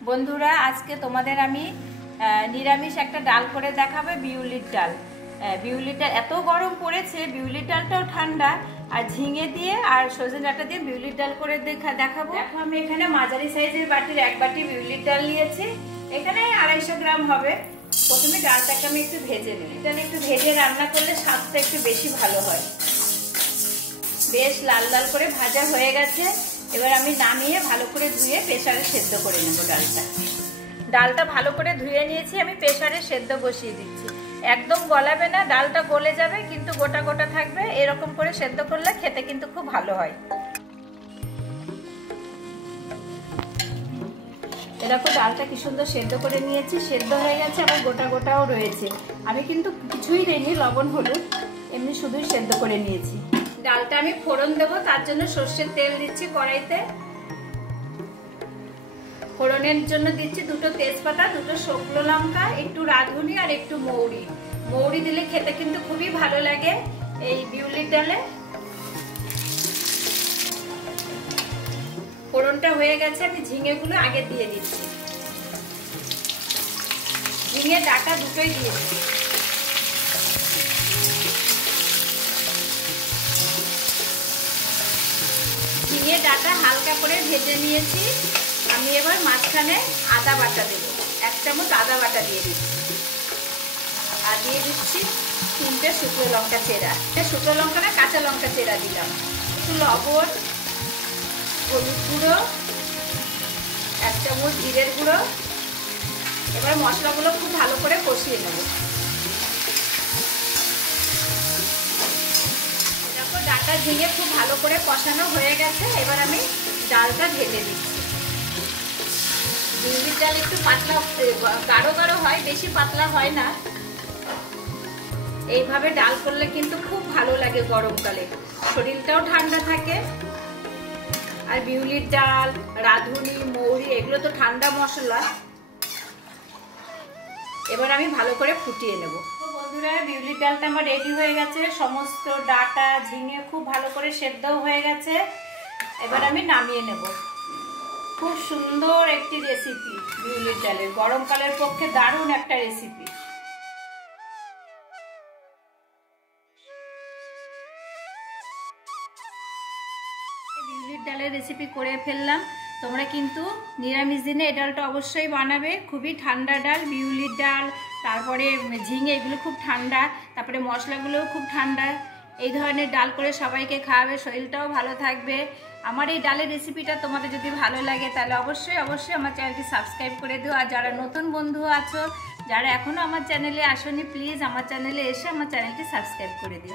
বন্ধুরা, আজকে তোমাদের আমি নিরামিষ একটা ডাল করে দেখাবো, বিউলির ডাল। বিউলির ডাল এত গরম পড়েছে, বিউলির ডালটাও ঠান্ডা, আর ঝিঙে দিয়ে আর সজনে ডাঁটা দিয়ে বিউলির ডাল করে দেখাবো। দেখো, আমি এখানে মাঝারি সাইজের বাটির 1 বাটি বিউলির ডাল নিয়েছি। এখানে 250 গ্রাম হবে। প্রথমে ডালটাকে আমি একটু ভেজে নিই। ডাল একটু ভেজে রান্না করলে স্বাদটা একটু বেশি ভালো হয়। বেশ লাল লাল করে ভাজা হয়ে গেছে। এবার আমি নামিয়ে ভালো করে ধুয়ে প্রেসারে সেদ্ধ করে নেব ডালটা ভালো করে ধুয়ে নিয়েছি। আমি প্রেসারে সেদ্ধ বসিয়ে দিচ্ছি। একদম গলাবে না, ডালটা গলে যাবে কিন্তু গোটা গোটা থাকবে। এরকম করে সেদ্ধ করলে খেতে কিন্তু খুব ভালো হয়। এরকম ডালটা কি সুন্দর সেদ্ধ করে নিয়েছি, সেদ্ধ হয়ে গেছে, আবার গোটা গোটাও রয়েছে। আমি কিন্তু কিছুই দেইনি, লবণ হলুদ, এমনি শুধুই সেদ্ধ করে নিয়েছি। ডালটা আমি ফোড়ন দেব, তার জন্য সর্ষের তেল দিচ্ছি কড়াইতে। ফোড়নের জন্য দিচ্ছি 2টো তেজপাতা, 2টো শুকনো লঙ্কা, একটু রাঁধুনি আর একটু মৌরি। মৌরি দিলে খেতে কিন্তু খুবই ভালো লাগে এই বিউলির ডালে। ফোড়নটা হয়ে গেছে, আমি ঝিঙেগুলো আগে দিয়ে দিচ্ছি। ঝিঙে ডাঁটা দুটোই দিয়ে দিচ্ছি। ঝিঙে ডাঁটা হালকা করে ভেজে নিয়েছি। আমি এবার মাঝখানে আদা বাটা দেব, 1 চামচ আদা বাটা দিয়ে দিচ্ছি। আর দিয়ে দিচ্ছি 3টে শুকনো লঙ্কা চেরা। শুকনো লঙ্কা না, কাঁচা লঙ্কা চেরা দিলাম। একটু লবণ, হলুদ গুঁড়ো, 1 চামচ জিরের গুঁড়ো। এবার মশলাগুলো খুব ভালো করে কষিয়ে নেব। দেখো, ডাঁটা ঝিঙে খুব ভালো করে কষানো হয়ে গেছে। এবার আমি ডালটা ঢেলে দিচ্ছি। বিউলির ডাল একটু পাতলা, গাঢ় গাঢ় হয়, বেশি পাতলা হয় না। এইভাবে ডাল করলে কিন্তু খুব ভালো লাগে গরমকালে, শরীরটাও ঠান্ডা থাকে। আর বিউলির ডাল, রাঁধুনি, মৌরি এগুলো তো ঠান্ডা মশলা। এবার আমি ভালো করে ফুটিয়ে নেব। তো বন্ধুরা, বিউলির ডালটা আমার রেডি হয়ে গেছে। সমস্ত ডাঁটা ঝিঙে খুব ভালো করে সেদ্ধও হয়ে গেছে। এবার আমি নামিয়ে নেব। খুব সুন্দর একটি রেসিপি বিউলির ডালের, গরমকালের পক্ষে দারুণ একটা রেসিপি। বিউলির ডালের রেসিপি করে ফেললাম। তোমরা কিন্তু নিরামিষ দিনে এই ডালটা অবশ্যই বানাবে। খুবই ঠান্ডা ডাল বিউলির ডাল, তারপরে ঝিঙে, এগুলো খুব ঠান্ডা, তারপরে মশলাগুলোও খুব ঠান্ডা। এই ধরনের ডাল করে সবাইকে খাওয়াবে, শরীরটাও ভালো থাকবে। আমার এই ডালের রেসিপিটা তোমাদের যদি ভালো লাগে তাহলে অবশ্যই আমার চ্যানেলটি সাবস্ক্রাইব করে দিও। আর যারা নতুন বন্ধু আছো, যারা এখনও আমার চ্যানেলে আসোনি, প্লিজ আমার চ্যানেলে এসে আমার চ্যানেলটি সাবস্ক্রাইব করে দিও।